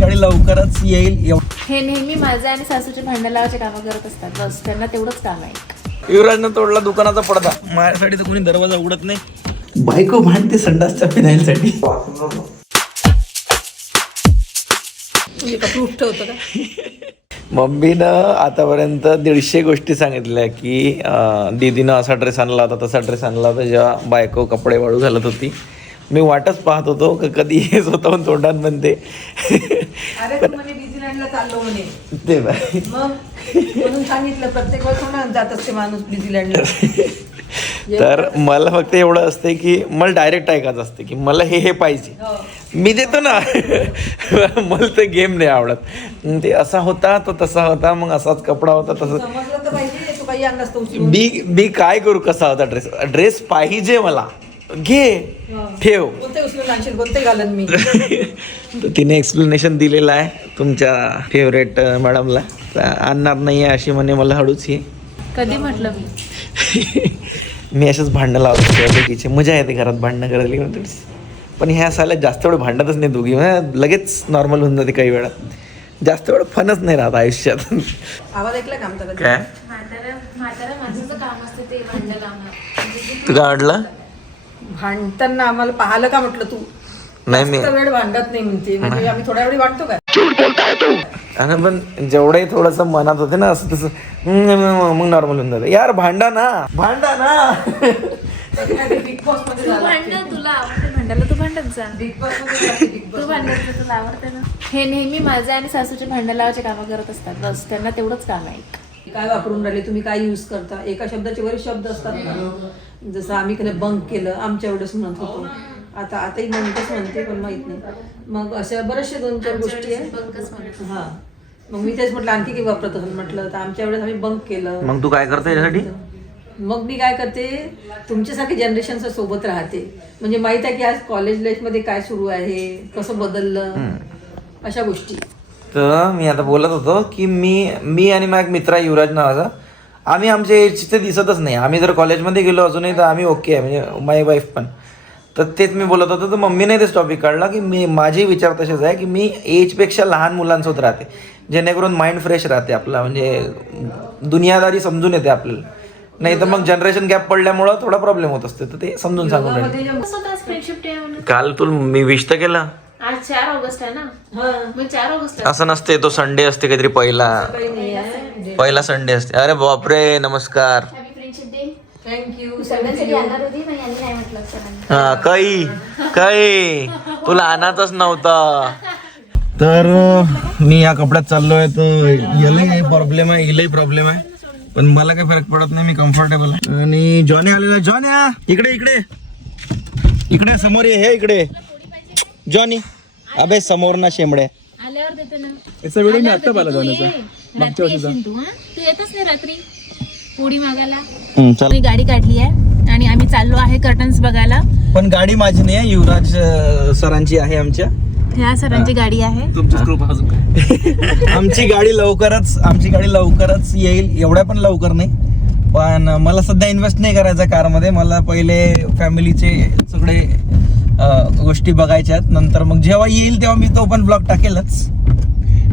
गाडी लवकरच येईल. हे नेहमी माझे आणि सासूचे भांडण लावायचे कामं करत असतात. बस त्यांना तेवढंच काम आहे. युवराजनं तोडला दुकानाचा पडदा. माझ्यासाठी तर कोणी दरवाजा उघडत नाही. बायको भांडते संडासच्या फिनाईलसाठी मम्मीनं आतापर्यंत दीडशे गोष्टी सांगितल्या की दीदीनं असा ड्रेस आणला होता तसा ड्रेस आणला होता जेव्हा बायको कपडे वाळू घालत होती. मी वाटच पाहत होतो की कधी हे स्वतःहून तोंडात म्हणते तू सांगितलं प्रत्येक जात असते माणूस डिझनीलँडला तर मला फक्त एवढं असते की मला डायरेक्ट ऐकायचं असते की मला हे हे पाहिजे. हो. मी देतो ना. मला ते गेम नाही आवडत. ते असा होता तो तसा होता मग असाच कपडा होता तसं. मी मी काय करू कसा होता ड्रेस ड्रेस पाहिजे मला. घे ठेव. कोणते उचलून आणशील कोणते घालन मी? तर तिने एक्सप्लेनेशन दिलेलं आहे तुमच्या फेवरेट मॅडमला आणणार नाही आहे अशी म्हणे मला हळूच ही. कधी म्हटलं मी? मी असेच भांडणं लावतो मजा येते घरात भांडणं करायला. पण ह्या साला जास्त वेळ भांडतच नाही दोघी. म्हणजे लगेच नॉर्मल होऊन जाते काही वेळात. जास्त वेळ फनच नाही राहत आयुष्यात. आवाज ऐकला? काय? म्हातारा म्हातारा भांडताना आम्हाला पाहिलं का म्हटलं तू? नाही मी जास्त वेळ भांडत नाही म्हणते. म्हणजे आम्ही थोड्या वेळी वाटतो काय आणि पण जेवढंही थोडंसं मनात होते ना असं तसं हम्म, मग नॉर्मल होऊन जातं. यार भांडा ना भांडा ना. बिग बॉसमध्ये तू झाला तुला आवडते भांडायला तू भांडत जा. बिग बॉसमध्ये झाला, बिग तू भांडत तुला आवडते ना. हे नेहमी माझे आणि सासूचे भांडण लावायचे कामं करत असतात बस. त्यांना तेवढंच काम आहे काय वापरून राहिले? तुम्ही काय यूज करता? एका शब्दाचे बरेच शब्द असतात ना. जसं आम्ही कधी बंक केलं आमच्या एवढंच म्हणत होतो. आता आताही म्हणतच म्हणते पण माहीत नाही. मग अशा बऱ्याचशा दोन चार गोष्टी आहेत. हा. मग मी तेच म्हटलं आणखी काही वापरत असेल म्हटलं तर आमच्या वेळेस आम्ही बंक केलं. मग तू काय करतो याच्यासाठी? मग मी काय करते तुमच्यासारखे जनरेशनच्या सोबत राहते. म्हणजे माहीत आहे की आज कॉलेज लाईफमध्ये काय सुरू आहे कसं बदललं? अशा गोष्टी. तर मी आता बोलत होतो की मी मी आणि माझा एक मित्र आहे युवराज नावाचा. आम्ही आमच्या एजचे दिसतच नाही. आम्ही जर कॉलेजमध्ये गेलो अजूनही तर आम्ही ओके आहे. म्हणजे माय वाईफ पण. तर तेच मी बोलत होतो तर मम्मीने तेच टॉपिक काढला की मी माझे विचार तसेच आहे की मी एजपेक्षा लहान मुलांसोबत राहते. जेणेकरून माइंड फ्रेश राहते आपला. म्हणजे दुनियादारी समजून येते आपल्याला. नाही तर मग जनरेशन गॅप पडल्यामुळं थोडा प्रॉब्लेम होत असते. तर ते समजून सांगून राहिले. स्वतः फ्रेंडशिप डे आहे म्हणून. काल तू मी विश तर केला. आज चार ऑगस्ट आहे ना? हा. मग चार ऑगस्ट असं नसते तो संडे असते काहीतरी पहिला. पहिला संडे असते. अरे बापरे नमस्कार. हॅपी फ्रेंडशिप डे थँक्यू सगळ्यांसाठी आणणार होती पण यांनी नाही म्हटलं सरांनी. हा काही काही तुला आणायचंच नव्हता. तर मी या कपड्यात चाललोय तर यालाही प्रॉब्लेम आहे हिलाही प्रॉब्लेम आहे. पण मला काही फरक पडत नाही मी कम्फर्टेबल आहे. आणि जॉनी आलेला. जॉन्या इकडे इकडे. इकडे समोर ये हे इकडे. जॉनी अबे समोर ना शेंबडे. आल्यावर देते ना. याचा व्हिडिओ मी आता पाहिला जाण्याचा रात्री येशील तू हा? तू येतच नाही रात्री? पोळी मागायला? हम्म, चल. मी गाडी काढली आहे आणि आम्ही चाललो आहे कर्टन्स बघायला. पण गाडी माझी नाही आहे युवराज अं, सरांची आहे आमच्या. ह्या सरांची गाडी आहे. तुमचीच कृपा अजून काय. आमची गाडी लवकरच आमची गाडी लवकरच येईल. एवढ्या पण लवकर नाही. पण मला सध्या इन्व्हेस्ट नाही करायचं कारमध्ये. मला पहिले फॅमिलीचे सगळे अं, गोष्टी बघायच्या आहेत. नंतर मग जेव्हा येईल तेव्हा मी तो पण ब्लॉग टाकेलच.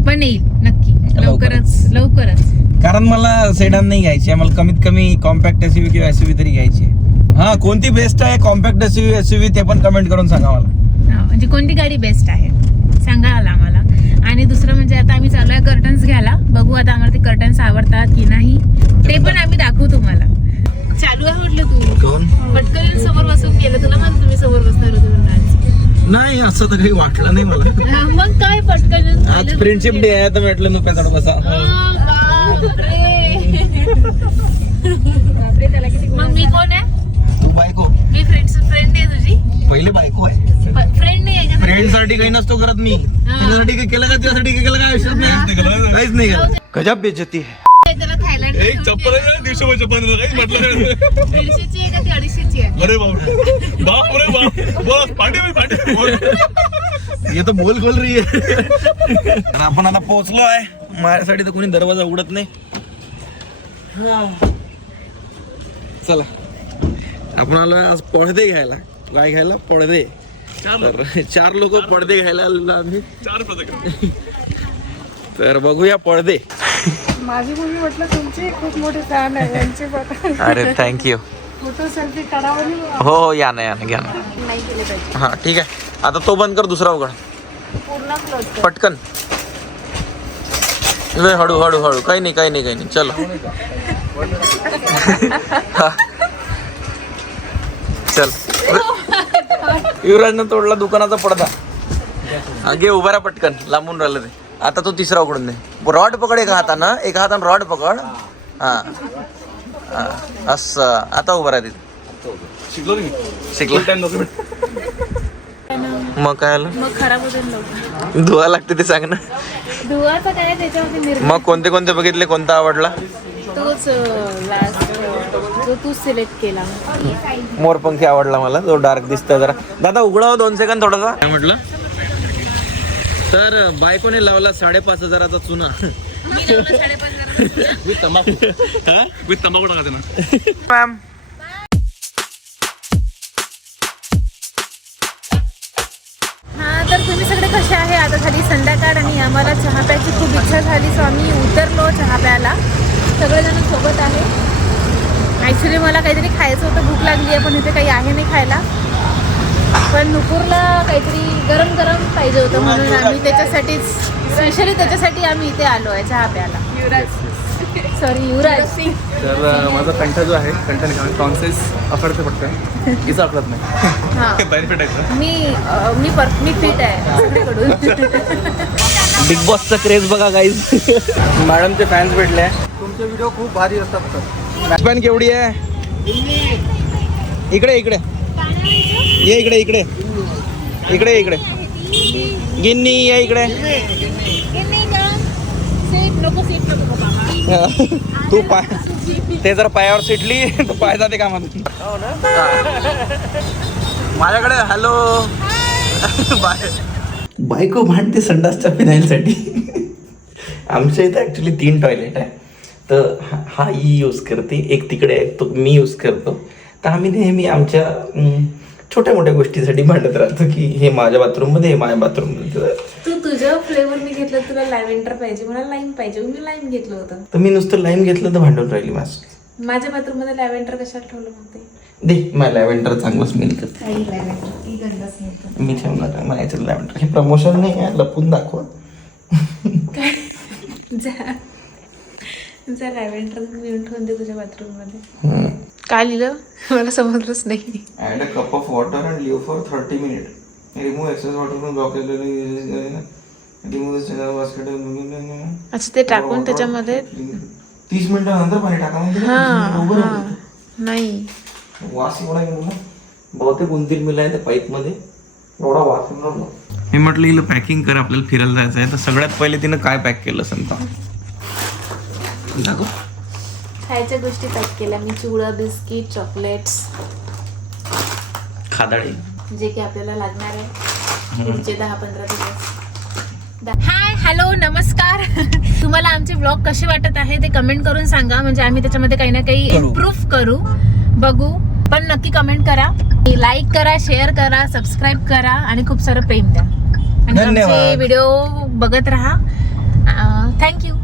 पण येईल नक्की. लवकरच लवकरच. कारण मला सेडान नाही घ्यायची आहे मला कमीत कमी कॉम्पॅक्ट एस किंवा एस तरी घ्यायची आहे. हा कोणती बेस्ट आहे? कॉम्पॅक्ट एस एस ते पण कमेंट करून सांगा मला. हा, म्हणजे कोणती गाडी बेस्ट आहे? सांगा आला आम्हाला. आणि दुसरं म्हणजे आता आम्ही चालू आहे कर्टन्स घ्यायला. बघू आता आम्हाला ते कर्टन्स आवडतात की नाही. ते पण आम्ही दाखवू तुम्हाला. चालू आहे म्हटलं तू? कोण? पटकन समोर बसून गेलं तुला माहिती तुम्ही समोर बसणार होतो. नाही असं तर काही वाटलं नाही मला. हा, मग काय पटकन? आज फ्रेंडशिप डे आहे तर म्हटलं नको त्याच्याकडे बसा. मग मी कोण आहे? तू बायको. मी फ्रेंड फ्रेंड आहे तुझी. पहिले बायको आहे. फ्रेंड नाही आहे का? फ्रेंडसाठी काही नसतो करत मी. त्याच्यासाठी काही केलं का? त्यासाठी काही केलं का? आयुष्यात नाही. काहीच नाही केलं गजब एक चप्पल आहे ना दीडशे चप्पल आहे, काहीच म्हटलं नाही. दीडशेची आहे का ती अडीचशेची आहे? अरे बाप बाप रे बाप. बस पाठी मी पाठी बोल. ये तो बोल खोल रही है आपण आता पोहोचलो आहे माझ्यासाठी तर कोणी दरवाजा उघडत नाही. हा. चला. आपण आलो आज पडदे घ्यायला. काय घ्यायला पडदे. चार तर चार लोक पडदे घ्यायला आलेलो आम्ही. चार पदक. तर बघूया पडदे. माझी मुलगी म्हटलं तुमचे खूप मोठे फॅन आहे यांचे पण. अरे थँक्यू फोटो सेल्फी काढावा हो हो या ना या ना घ्या ना. नाही केले पाहिजे. हा ठीक आहे. आता तो बंद कर दुसरा उघड. पूर्ण क्लोज कर. पटकन. वे हळू हळू हळू. काही नाही काही नाही काही नाही. चलो. हा. चल. युवराजनं तोडला दुकानाचा पडदा. हा, घे उभा राहा पटकन. लांबून राहिलं ते. आता तो तिसरा उघडून दे. रॉड पकड एका हातानं एका हातानं रॉड पकड. हा. हा. असं. आता उभा राहा तिथे. शिकलो मग काय आलं? मग खराब होतं धुवा लागते ते सांग ना. धुवाचा काय त्याच्यामध्ये निर्णय मग कोणते कोणते बघितले? कोणता आवडला? तोच लास्ट जो तू सिलेक्ट केला. मोरपंखी आवडला मला. जो डार्क दिसतोय जरा. दादा उघडाव दोन सेकंद थोडासा. काय म्हटलं? तर बायकोने लावला साडेपाच हजाराचा चुना. विथ तंबाखू. विथ तंबाखू टाका ना मॅम हा तर तुम्ही सगळे कसे आहे? आता झाली संध्याकाळ आणि आम्हाला चहा प्यायची खूप इच्छा झाली सो आम्ही उतरलो चहा प्यायला. सगळेजण सोबत आहे. ॲक्च्युली मला काहीतरी खायचं होतं भूक लागली आहे पण इथे काही आहे नाही खायला. पण नुपूरला काहीतरी गरम गरम पाहिजे होतं म्हणून आम्ही त्याच्यासाठीच स्पेशली त्याच्यासाठी आम्ही इथे आलो आहे चहा प्यायला सॉरी युवराज. तर माझा कंठ जो आहे कंठ नाही टॉन्सेस अकडते पटकन हिचं अकडत नाही. हां. बेनिफिट आहे मी मी पर मी फिट आहे बिग बॉसचा क्रेज बघा गाईज मॅडमचे फॅन्स भेटले. तुमचे व्हिडिओ खूप भारी असतात. बॅट्समॅन केवढी आहे? इकडे इकडे. ये इकडे इकडे. इकडे इकडे. गिन्नी ये इकडे. तू पाय ते जर पायावर सिटली तर पाय जाते का माझ्याकडे हॅलो. बाय. बायको भांडते संडासच्या फिनाईलसाठी आमच्या इथं ॲक्च्युली तीन टॉयलेट आहे. तर हा- ही यूज करते. एक तिकडे एक तो मी यूज करतो. तर आम्ही नेहमी आमच्या छोट्या मोठ्या गोष्टीसाठी भांडत राहतो की हे माझ्या बाथरूममध्ये हे माझ्या बाथरूममध्ये. तू तुझ्या फ्लेवरने घेतलं तुला लॅव्हेंडर पाहिजे मला लाईम पाहिजे मी लाईम घेतलं होतं. तर मी नुसतं लाईम घेतलं तर भांडून राहिली माझ. माझ्या बाथरूममध्ये लॅव्हेंडर कशाला ठेवलं मग ते? दे मला लॅव्हेंडर चांगलं स्मेल करते काही लॅव्हेंडर ती गंधच नाही मी ठेवणार आहे माझ्याचं लॅव्हेंडर हे प्रमोशन नाही आहे लपून दाखवा. जा. जा लॅव्हेंडर मिळून ठेवून दे तुझ्या बाथरूममध्ये हम्म. काय लिहिलं? मला समजलंच नाही. Water and leave for 30 minutes. Remove excess water from blockage. Remove the general basket. अच्छा ते टाकून त्याच्यामध्ये? तीस मिनिटानंतर पाणी टाका म्हणजे हा हा. नाही. वास एवढा बहुतेक उंदीर मिला आहे त्या पाईपमध्ये एवढा वास येऊ लागला मी म्हटलं हिला पॅकिंग कर आपल्याला फिरायला जायचं आहे. तर सगळ्यात पहिले तिनं काय पॅक केलं संता दाखव. खायच्या गोष्टी पॅक केल्या. मी चिवडा बिस्किट चॉकलेट्स खादाडी जे की आपल्याला लागणार आहे. पुढचे दहा पंधरा दिवस. हाय हॅलो नमस्कार. तुम्हाला आमचे ब्लॉग कसे वाटत आहे ते कमेंट करून सांगा. म्हणजे आम्ही त्याच्यामध्ये काही ना काही. इम्प्रूव्ह करू. बघू. पण नक्की कमेंट करा. लाईक करा शेअर करा सबस्क्राईब करा आणि खूप सारं प्रेम द्या. आणि आमचे. व्हिडिओ बघत राहा. थँक्यू